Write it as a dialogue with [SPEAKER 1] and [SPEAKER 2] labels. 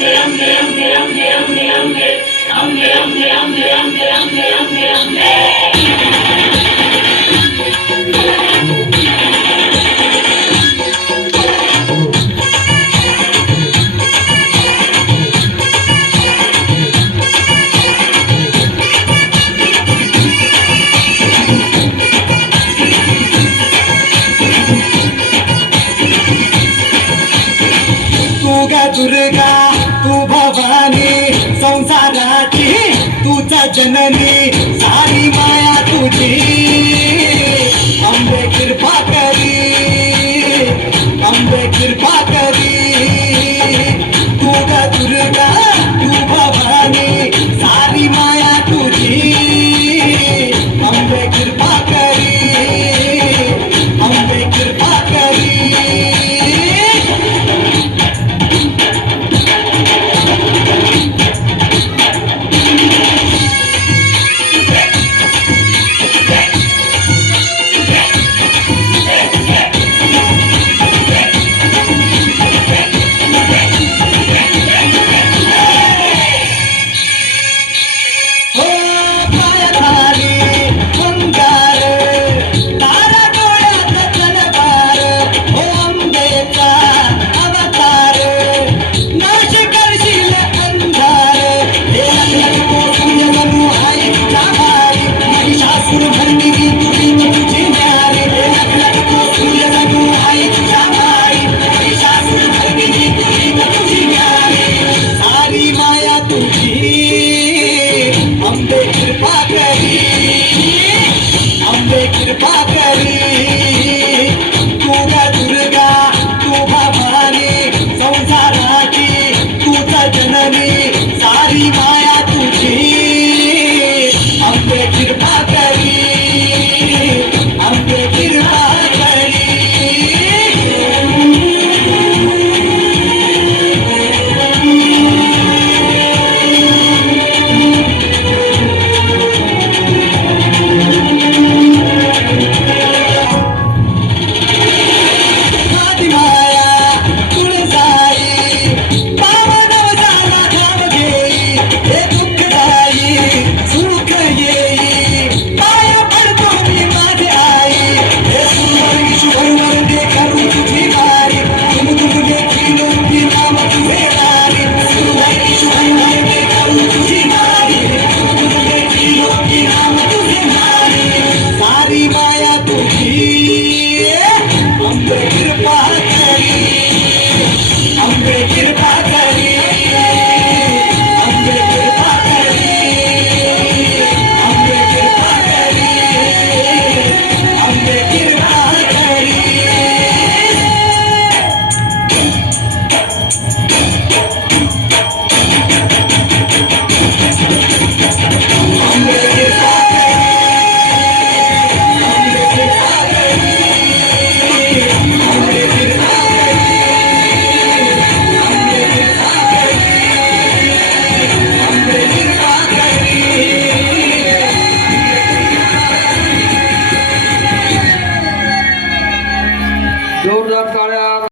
[SPEAKER 1] तू तुझा
[SPEAKER 2] Thank you.